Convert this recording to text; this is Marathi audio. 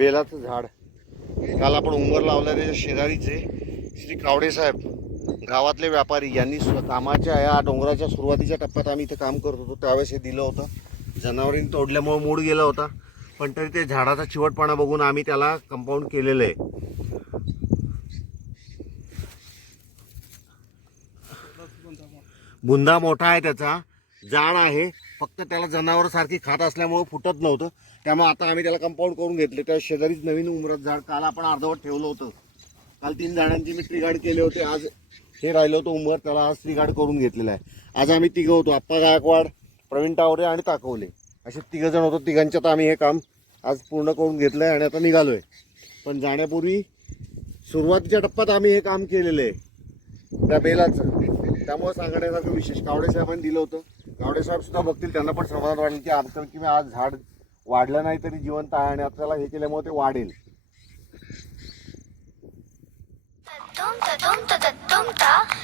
बेलाचं झाड. काल आपण उंबर लावलं त्याच्या शेजारीचे. श्री कावडे साहेब गावातले व्यापारी यांनी कामाच्या या डोंगराच्या सुरुवातीच्या टप्प्यात आम्ही इथे काम करत होतो. त्यावेळेस हे दिलं होतं. जनावरींनी तोडल्यामुळे मूड गेला होता. पण तरी ते झाडाचा चिवटपणा बघून आम्ही त्याला कंपाऊंड केलेलं आहे. बुंदा मोठा आहे त्याचा. जाड आहे. फक्त त्याला जनावर सारखी खात असल्यामुळे फुटत नव्हतं. त्यामुळे आता आम्ही त्याला कंपाऊंड करून घेतले. त्या शेजारीच नवीन उमरत झाड काल आपण अर्धवट ठेवलं होतं. काल तीन झाडांची मी ट्रिगार्ड केले होते. आज हे राहिलं होतं उंबर त्याला आज ट्रिगार्ड करून घेतलेलं आहे. आज आम्ही तिघं होतो. आप्पा गायकवाड प्रवीण टावरे आणि ताकवले. असे तिघं जण होतो. तिघांच्यात आम्ही हे काम आज पूर्ण करून घेतलं आहे आणि आता निघालो आहे पण जाण्यापूर्वी सुरुवातीच्या टप्प्यात आम्ही हे काम केलेलं आहे. त्या बेलाचं. त्यामुळे सांगण्यासारखं विशेष. कावडे साहेबांनी दिलं होतं. गावडे साहेब सुद्धा बघतील त्यांना पण समाधान वाटेल की आजकाल की मी आज झाड वाढलं नाही तरी जिवंत आहे आणि आपल्याला हे केल्यामुळे ते वाढेल Tadum tadum